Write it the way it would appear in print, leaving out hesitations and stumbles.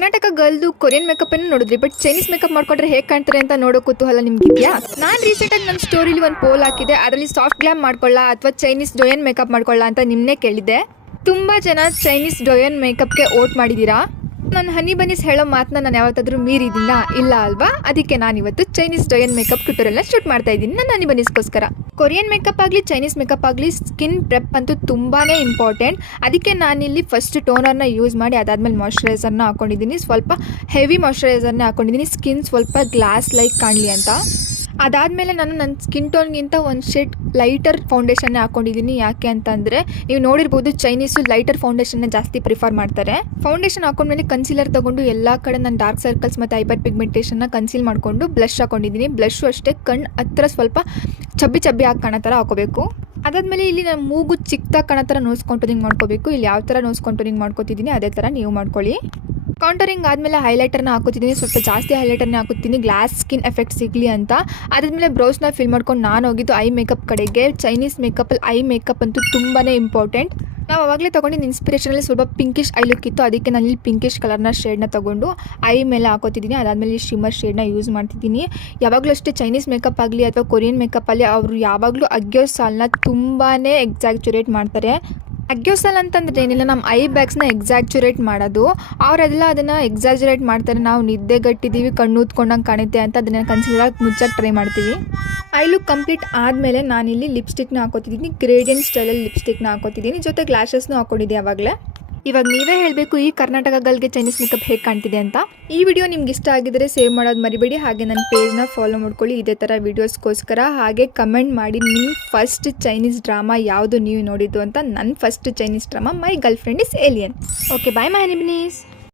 Karnataka ಗರ್ಲ್ದು Korean makeup ಅನ್ನು ನೋಡಿದ್ರಿ, but Chinese makeup ಮಾಡ್ಕೊಂಡ್ರೆ ಹೇಗೆ ಕಾಣ್ತಾರೆ ಅಂತ ನೋಡೋ ಕುತೂಹಲ ನಿಮ್ಗಿದ್ಯಾ? ನಾನು ರೀಸೆಂಟಾಗಿ ನನ್ನ ಸ್ಟೋರಿಲಿ ಒಂದು ಪೋಲ್ ಹಾಕಿದೆ. ಅದರಲ್ಲಿ ಸಾಫ್ಟ್ ಗ್ಲಾಮ್ ಮಾಡ್ಕೊಳ್ಳ ಅಥವಾ ಚೈನೀಸ್ ಡೊಯನ್ ಮೇಕಪ್ ಮಾಡ್ಕೊಳ್ಳ ಅಂತ ನಿಮ್ಮನ್ನೇ ಕೇಳಿದ್ದೆ. ತುಂಬ ಜನ ಚೈನೀಸ್ ಡೊಯನ್ ಮೇಕಪ್ಗೆ ಓಟ್ ಮಾಡಿದ್ದೀರಾ. ನಾನು ಹನಿ ಬನೀಸ್ ಹೇಳೋ ಮಾತನ್ನ ನಾನು ಯಾವತ್ತಾದ್ರೂ ಮೀರಿದ್ದೀನಾ? ಇಲ್ಲ ಅಲ್ವಾ? ಅದಕ್ಕೆ ನಾನಿವತ್ತು ಚೈನೀಸ್ ಡೊಯನ್ ಮೇಕಪ್ ಟ್ಯೂಟೋರಿಯಲ್ನ ಶೂಟ್ ಮಾಡ್ತಾ ಇದ್ದೀನಿ ನನ್ನ ಹನಿ ಬನೀಸ್ಗೋಸ್ಕರ. ಕೊರಿಯನ್ ಮೇಕಪ್ ಆಗಲಿ ಚೈನೀಸ್ ಮೇಕಪ್ ಆಗಲಿ ಸ್ಕಿನ್ ಪ್ರೆಪ್ ಅಂತೂ ತುಂಬಾ ಇಂಪಾರ್ಟೆಂಟ್. ಅದಕ್ಕೆ ನಾನಿಲ್ಲಿ ಫಸ್ಟ್ ಟೋನರ್ನ ಯೂಸ್ ಮಾಡಿ ಅದಾದಮೇಲೆ ಮಾಯ್ಶ್ಚರೈಸರ್ನ ಹಾಕೊಂಡಿದ್ದೀನಿ. ಸ್ವಲ್ಪ ಹೆವಿ ಮಾಯ್ಶ್ಚರೈಸರ್ನ ಹಾಕೊಂಡಿದ್ದೀನಿ, ಸ್ಕಿನ್ ಸ್ವಲ್ಪ ಗ್ಲಾಸ್ ಲೈಕ್ ಕಾಣಲಿ ಅಂತ. ಅದಾದಮೇಲೆ ನಾನು ನನ್ನ ಸ್ಕಿನ್ ಟೋನ್ಗಿಂತ ಒಂದು ಶೇಡ್ ಲೈಟರ್ ಫೌಂಡೇಶನ್ನ ಹಾಕೊಂಡಿದ್ದೀನಿ. ಯಾಕೆ ಅಂತಂದರೆ ನೀವು ನೋಡಿರ್ಬೋದು ಚೈನೀಸು ಲೈಟರ್ ಫೌಂಡೇಶನ್ನ ಜಾಸ್ತಿ ಪ್ರಿಫರ್ ಮಾಡ್ತಾರೆ. ಫೌಂಡೇಶನ್ ಹಾಕೊಂಡ್ಮೇಲೆ ಕನ್ಸೀಲರ್ ತೊಗೊಂಡು ಎಲ್ಲ ಕಡೆ ನಾನು ಡಾರ್ಕ್ ಸರ್ಕಲ್ಸ್ ಮತ್ತು ಹೈಪರ್ ಪಿಗ್ಮೆಂಟೇಷನ್ನ ಕನ್ಸೀಲ್ ಮಾಡಿಕೊಂಡು ಬ್ಲಷ್ ಹಾಕೊಂಡಿದ್ದೀನಿ. ಬ್ಲಷು ಅಷ್ಟೇ ಕಣ್ಣು ಹತ್ರ ಸ್ವಲ್ಪ ಚಬ್ಬಿ ಆಗಿ ಕಾಣೋ ಥರ ಹಾಕೋಬೇಕು. ಅದಾದಮೇಲೆ ಇಲ್ಲಿ ನಾನು ಮೂಗು ಚಿಕ್ಕದಾಗಿ ಕಾಣೋ ಥರ ನೋಸ್ ಕಾಂಟೂರಿಂಗ್ ಮಾಡ್ಕೋಬೇಕು. ಇಲ್ಲಿ ಯಾವ ಥರ ನೋಸ್ ಕಾಂಟೂರಿಂಗ್ ಮಾಡ್ಕೋತಿದ್ದೀನಿ ಅದೇ ಥರ ನೀವು ಮಾಡ್ಕೊಳ್ಳಿ. ಕಾಂಟೂರಿಂಗ್ ಆದಮೇಲೆ ಹೈಲೈಟರ್ನ ಹಾಕೋತಿದ್ದೀನಿ, ಸ್ವಲ್ಪ ಜಾಸ್ತಿ ಹೈಲೈಟರ್ನ ಹಾಕೋತೀನಿ ಗ್ಲಾಸ್ ಸ್ಕಿನ್ ಎಫೆಕ್ಟ್ ಸಿಗಲಿ ಅಂತ. ಅದಾದಮೇಲೆ ಬ್ರೌಸ್ನ ಫಿಲ್ ಮಾಡ್ಕೊಂಡು ನಾನು ಹೋಗಿದ್ದು ಐ ಮೇಕಪ್ ಕಡೆಗೆ. ಚೈನೀಸ್ ಮೇಕಪ್ಪಲ್ಲಿ ಐ ಮೇಕಪ್ ಅಂತೂ ತುಂಬಾ ಇಂಪಾರ್ಟೆಂಟ್. ನಾವು ಅವಾಗಲೇ ತೊಗೊಂಡಿದ್ದು ಇನ್ಸ್ಪಿರೇಷನಲ್ಲಿ ಸ್ವಲ್ಪ ಪಿಂಕಿಶ್ ಐ ಲುಕ್ ಇತ್ತು, ಅದಕ್ಕೆ ನಾನು ಇಲ್ಲಿ ಪಿಂಕಿಶ್ ಕಲರ್ನ ಶೇಡ್ನ ತೊಗೊಂಡು ಐ ಮೇಲೆ ಹಾಕೋತಿದ್ದೀನಿ. ಅದಾದಮೇಲೆ ಶಿಮ್ಮರ್ ಶೇಡ್ನ ಯೂಸ್ ಮಾಡ್ತಿದ್ದೀನಿ. ಯಾವಾಗಲೂ ಅಷ್ಟೇ ಚೈನೀಸ್ ಮೇಕಪ್ ಆಗಲಿ ಅಥವಾ ಕೊರಿಯನ್ ಮೇಕಪ್ಪಲ್ಲಿ ಅವರು ಯಾವಾಗಲೂ ಅಗ್ಯೋ ಸಾಲನ್ನ ತುಂಬಾ ಎಕ್ಸಾಕ್ಚುರೇಟ್ ಮಾಡ್ತಾರೆ. ಅಗ್ಯೋಸಲ್ ಅಂತಂದ್ರೆ ಏನಿಲ್ಲ, ನಮ್ಮ ಐ ಬ್ಯಾಗ್ಸ್ನ ಎಕ್ಸಾಕ್ಚುರೇಟ್ ಮಾಡೋದು. ಅವರೆಲ್ಲ ಅದನ್ನು ಎಕ್ಸಾಜುರೇಟ್ ಮಾಡ್ತಾರೆ. ನಾವು ನಿದ್ದೆಗಟ್ಟಿದ್ದೀವಿ, ಕಣ್ಣು ಊದ್ಕೊಂಡಂಗೆ ಕಾಣುತ್ತೆ ಅಂತ ಅದನ್ನು ಕನ್ಸಿಡರ್ ಮುಚ್ಚಕ್ಕೆ ಟ್ರೈ ಮಾಡ್ತೀವಿ. ಐ ಲುಕ್ ಕಂಪ್ಲೀಟ್ ಆದಮೇಲೆ ನಾನಿಲ್ಲಿ ಲಿಪ್ಸ್ಟಿಕ್ನ ಹಾಕೋತಿದ್ದೀನಿ. ಗ್ರೇಡಿಯಂಟ್ ಸ್ಟೈಲಲ್ಲಿ ಲಿಪ್ಸ್ಟಿಕ್ನ ಹಾಕೋತಿದ್ದೀನಿ, ಜೊತೆ ಗ್ಲಾಶಸ್ನು ಹಾಕೊಂಡಿದ್ದೆ ಆವಾಗಲೇ. ಇವಾಗ ನೀವೇ ಹೇಳಬೇಕು ಈ ಕರ್ನಾಟಕ ಗರ್ಲ್ಗೆ ಚೈನೀಸ್ ಮೇಕಪ್ ಹೇಗೆ ಕಾಣ್ತಿದೆ ಅಂತ. ಈ ವಿಡಿಯೋ ನಿಮ್ಗೆ ಇಷ್ಟ ಆಗಿದ್ರೆ ಸೇವ್ ಮಾಡೋದು ಮರಿಬೇಡಿ. ಹಾಗೆ ನನ್ನ ಪೇಜ್ನ ಫಾಲೋ ಮಾಡ್ಕೊಳ್ಳಿ ಇದೇ ಥರ ವೀಡಿಯೋಸ್ಗೋಸ್ಕರ. ಹಾಗೆ ಕಮೆಂಟ್ ಮಾಡಿ ನಿಮ್ಮ ಫಸ್ಟ್ ಚೈನೀಸ್ ಡ್ರಾಮಾ ಯಾವುದು ನೀವು ನೋಡಿದ್ದು ಅಂತ. ನನ್ನ first Chinese drama my girlfriend is alien. Okay, boy my honey ಬನೀಸ್.